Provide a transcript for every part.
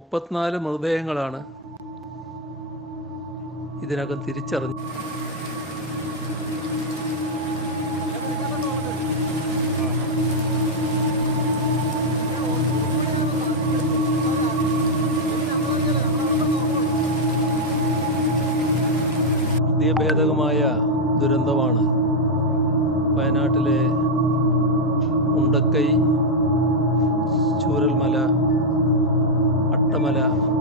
മുപ്പത്തിനാല് മൃതദേഹങ്ങളാണ് ഇതിനകം തിരിച്ചറിഞ്ഞു ഭേദകമായ ദുരന്തമാണ് വയനാട്ടിലെ ഉണ്ടക്കൈ ചൂരൽമല അട്ടമല പ്രദേശങ്ങളിൽ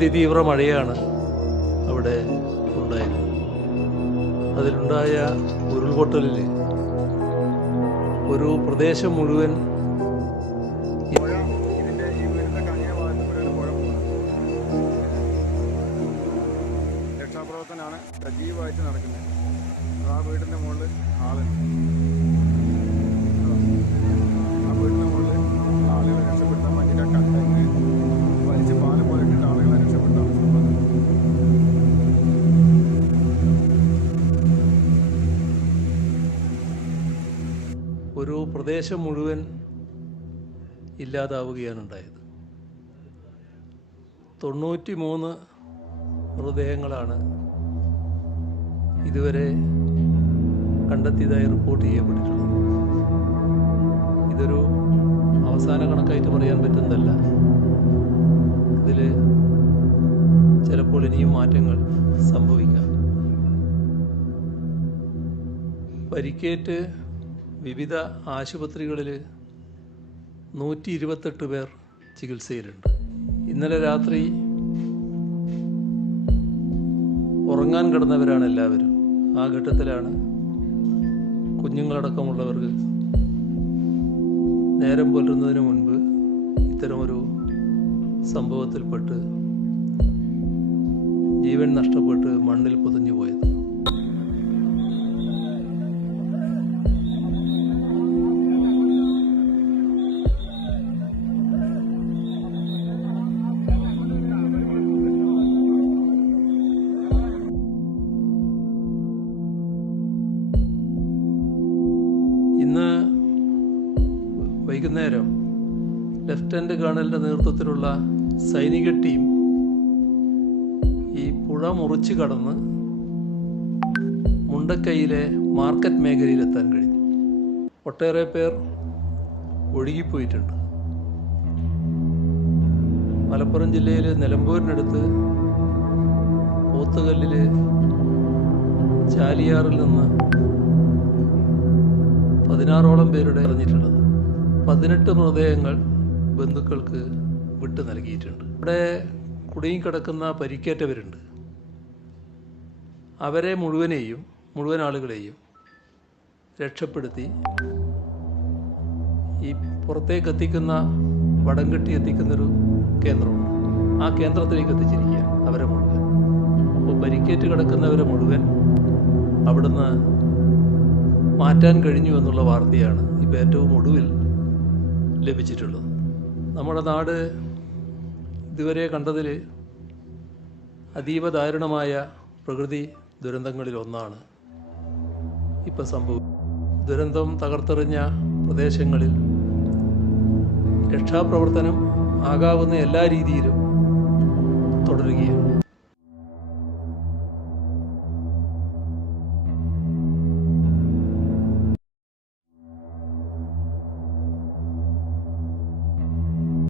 അതിതീവ്ര മഴയാണ് അവിടെ ഉണ്ടായത് അതിലുണ്ടായ ഉരുൾപൊട്ടലിൽ ഒരു പ്രദേശം മുഴുവൻ രക്ഷാപ്രവർത്തനമാണ് സജീവമായിട്ട് നടക്കുന്നത്. ആ വീടിന്റെ മുകളിൽ ആളുണ്ട്. ഒരു പ്രദേശം മുഴുവൻ ഇല്ലാതാവുകയാണ് ഉണ്ടായത്. തൊണ്ണൂറ്റി മൂന്ന് മൃതദേഹങ്ങളാണ് ഇതുവരെ കണ്ടെത്തിയതായി റിപ്പോർട്ട് ചെയ്യപ്പെട്ടിട്ടുള്ളത്. ഇതൊരു അവസാന കണക്കായിട്ട് പറയാൻ പറ്റുന്നതല്ല. ഇതിൽ ചിലപ്പോൾ ഇനിയും മാറ്റങ്ങൾ സംഭവിക്കാം. പരിക്കേറ്റ് വിവിധ ആശുപത്രികളിൽ നൂറ്റി ഇരുപത്തെട്ട് പേർ ചികിത്സയിലുണ്ട്. ഇന്നലെ രാത്രി ഉറങ്ങാൻ കിടന്നവരാണ് എല്ലാവരും. ആ ഘട്ടത്തിലാണ് കുഞ്ഞുങ്ങളടക്കമുള്ളവർക്ക് നേരം പുലരുന്നതിന് മുൻപ് ഇത്തരമൊരു സംഭവത്തിൽപ്പെട്ട് ജീവൻ നഷ്ടപ്പെട്ട് മണ്ണിൽ പൊതിഞ്ഞു പോയത് ഇന്ന് വൈകുന്നേരം ലെഫ്റ്റനന്റ് കേണലിന്റെ നേതൃത്വത്തിലുള്ള സൈനിക ടീം ഈ പുഴ മുറിച്ച് കടന്ന് മുണ്ടക്കൈയിലെ മാർക്കറ്റ് മേഖലയിലെത്താൻ കഴിഞ്ഞു. ഒട്ടേറെ പേർ ഒഴുകിപ്പോയിട്ടുണ്ട്. മലപ്പുറം ജില്ലയിലെ നിലമ്പൂരിനടുത്ത് പോത്തുകല്ലിൽ ചാലിയാറിൽ നിന്ന് പതിനാറോളം പേരുടെ അറിഞ്ഞിട്ടുള്ളത്. പതിനെട്ട് മൃതദേഹങ്ങൾ ബന്ധുക്കൾക്ക് വിട്ടു നൽകിയിട്ടുണ്ട്. ഇവിടെ കുടുങ്ങിക്കിടക്കുന്ന പരിക്കേറ്റവരുണ്ട്. അവരെ മുഴുവനെയും മുഴുവൻ ആളുകളെയും രക്ഷപ്പെടുത്തി ഈ പുറത്തേക്ക് എത്തിക്കുന്ന വടം കെട്ടി എത്തിക്കുന്നൊരു കേന്ദ്രമുണ്ട്. ആ കേന്ദ്രത്തിലേക്ക് എത്തിച്ചിരിക്കുക അവരെ മുഴുവൻ. അപ്പോൾ പരിക്കേറ്റ് കിടക്കുന്നവരെ മുഴുവൻ അവിടുന്ന് മാറ്റാൻ കഴിഞ്ഞു എന്നുള്ള വാർത്തയാണ് ഇപ്പോൾ ഏറ്റവും ഒടുവിൽ ലഭിച്ചിട്ടുള്ളത്. നമ്മുടെ നാട് ഇതുവരെ കണ്ടതിൽ അതീവ ദാരുണമായ പ്രകൃതി ദുരന്തങ്ങളിൽ ഒന്നാണ് ഇപ്പം സംഭവം. ദുരന്തം തകർത്തെറിഞ്ഞ പ്രദേശങ്ങളിൽ രക്ഷാപ്രവർത്തനം ആകാവുന്ന എല്ലാ രീതിയിലും തുടരുകയാണ്.